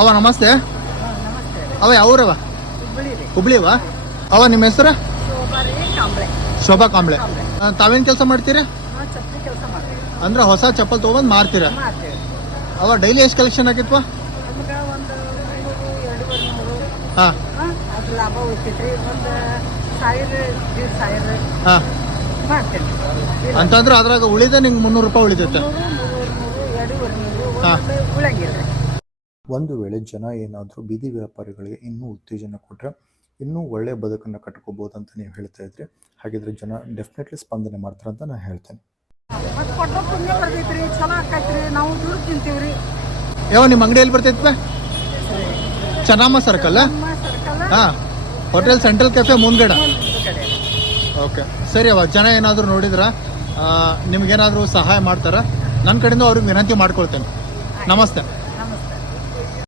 ಅವ ನಮಸ್ತೆ. ನಮಸ್ತೆ. ಅವ ಯಾವ್ರವ? ಹುಬ್ಬಳ್ಳಿ ರೀ. ಹುಬ್ಳಿವ? ಅವ ನಿಮ್ಮ ಹೆಸರು? ಶೋಭಾ ರೀ ಕಾಂಬ್ಳೆ. ಶೋಭಾ ಕಾಂಬ್ಳೆ. ತಾವೇನ್ ಕೆಲಸ ಮಾಡ್ತೀರಾ? ನಾವು ಚಪ್ಪಲಿ ಕೆಲಸ ಮಾಡ್ತೀವಿ. ಅಂದ್ರೆ ಹೊಸ ಚಪ್ಪಲ್ ತೊಗೊಂಡ್ ಮಾರ್ತೀರಾ? ಮಾಡ್ತೀವಿ. ಅವ ಡೈಲಿ ಎಷ್ಟು ಕಲೆಕ್ಷನ್ ಆಗಿತ್ವಾ? ನಮ್ಗೆ ಒಂದು 200 ಹಾ ಅದು ಲಾಭ ಉಳಿತೈತ್ರಿ. ಒಂದು 1000 1,500 ಹಾ ಮಾಡ್ತೇನೆ. ಅಂತಂದ್ರೆ ಅದ್ರಾಗ ಉಳಿದ ನಿಂಗೆ 300 ರೂಪಾಯಿ ಉಳಿತೈತೆ. 200 ಹಾ. ಉಳಂಗಿಲ್ಲ. ಒಂದು ವೇಳೆ ಜನ ಏನಾದರೂ ಬೀದಿ ವ್ಯಾಪಾರಿಗಳಿಗೆ ಇನ್ನೂ ಉತ್ತೇಜನ ಕೊಟ್ಟರೆ ಇನ್ನೂ ಒಳ್ಳೆಯ ಬದುಕನ್ನು ಕಟ್ಕೋಬೋದು ಅಂತ ನೀವು ಹೇಳ್ತಾ ಇದ್ರಿ. ಹಾಗಿದ್ರೆ ಜನ ಡೆಫಿನೆಟ್ಲಿ ಸ್ಪಂದನೆ ಮಾಡ್ತಾರೆ ಅಂತ ನಾನು ಹೇಳ್ತೇನೆ. ಮತ್ತು ಕೊಟ್ಟರೆ ಪುಣ್ಯ ಬರ್ತೈತ್ರಿ, ಚಲೋ ಆಕೈತ್ರಿ. ನಾವು ದುಡ್ಡು ತಿಂತೀವ್ರಿ. ಯಾವ ನಿಮ್ಮ ಅಂಗಡಿ ಎಲ್ಲಿ ಬರ್ತೈತೆ? ಚೆನ್ನಮ್ಮ ಸರ್ಕಲ್. ನಮ್ಮ ಸರ್ಕಲ್ ಹಾ, ಹೋಟೆಲ್ ಸೆಂಟ್ರಲ್ ಕೆಫೆ ಮುಂದ್ಗಡೆ. ಕಡೆ. ಓಕೆ ಸರಿ. ಅವ ಜನ ಏನಾದರೂ ನೋಡಿದ್ರ ನಿಮ್ಗೇನಾದರೂ ಸಹಾಯ ಮಾಡ್ತಾರ, ನನ್ನ ಕಡೆಯಿಂದ ಅವ್ರಿಗೆ ವಿನಂತಿ ಮಾಡ್ಕೊಳ್ತೇನೆ. ನಮಸ್ತೆ.